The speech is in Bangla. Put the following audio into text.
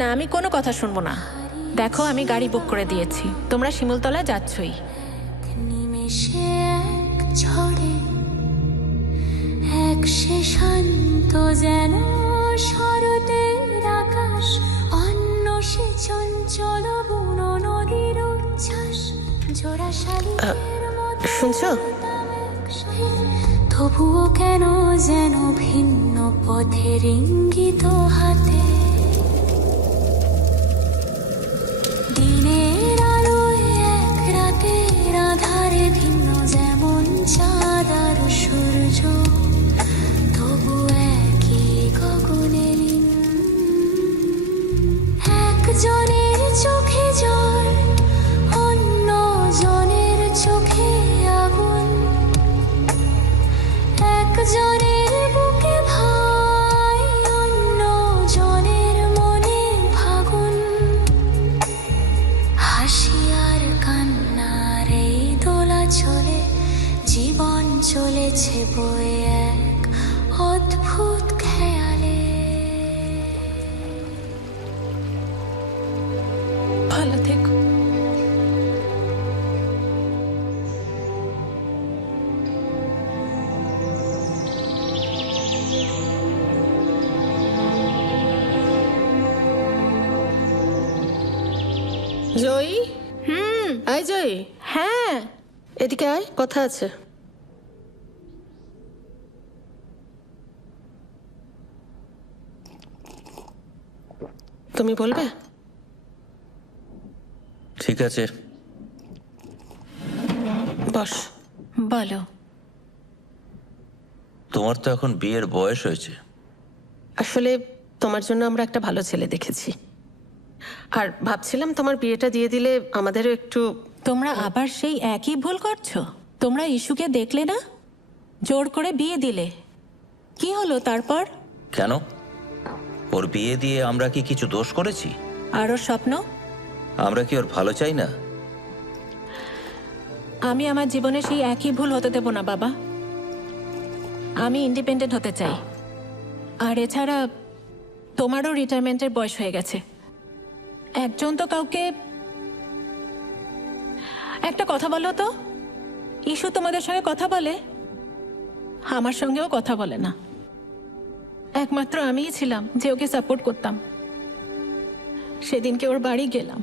না, আমি কোনো কথা শুনবো না। দেখো, আমি গাড়ি বুক করে দিয়েছি, তোমরা শিমুলতলা যাচ্ছই। নিমেষে এক ঝড়ে এক সে শান্ত যেন শরতের আকাশ, অন্য সে চঞ্চল বুন নদীর উচ্ছ্বাস, জোড়া শালিকের মতো শুনছো? তবুও কেন যেন ভিন্ন পথের ইঙ্গিত হাতে। দিনের আলোয় এক রাতের আধারে ভিন্ন যেমন চাঁদ আর সূর্য, তবু একই গগনের একজনের চোখে জল, অন্য জনের চোখে আগুন, একজনের বুকে ভয়, অন্য জনের মনে ফাগুন। হাসি আর কান্নার এই দোলা চলে, জীবন চলেছে বয়ে এক অদ্ভুত খেয়ালে। ভালো থেকো। জয়ী, আয় জয়ী, হ্যাঁ, এদিকে আয়, কথা আছে। তুমি বলবে? ঠিক আছে, বস। বলো। তোমার তো এখন বিয়ের বয়স হয়েছে। আসলে তোমার জন্য আমরা একটা ভালো ছেলে দেখেছি, আর ভাবছিলাম তোমার বিয়েটা দিয়ে দিলে আমাদেরও একটু। তোমরা আবার সেই একই ভুল করছো। তোমরা ইস্যুকে দেখলে না, জোর করে বিয়ে দিলে। কি হলো তারপর? কেন? ওর বিয়ে দিয়ে আমরা কি কিছু দোষ করেছি? আর ওর স্বপ্ন? আমরা কি ওর ভালো চাই না? আমি আমার জীবনে সেই একই ভুল হতে দেব না বাবা। আমি ইন্ডিপেন্ডেন্ট হতে চাই। আর এছাড়া তোমারও রিটায়ারমেন্টের বয়স হয়ে গেছে। একজন তো কাউকে একটা কথা বলো তো। ইস্যু তোমাদের সঙ্গে কথা বলে, আমার সঙ্গেও কথা বলে না। একমাত্র আমিই ছিলাম যে ওকে সাপোর্ট করতাম। সেদিনকে ওর বাড়ি গেলাম,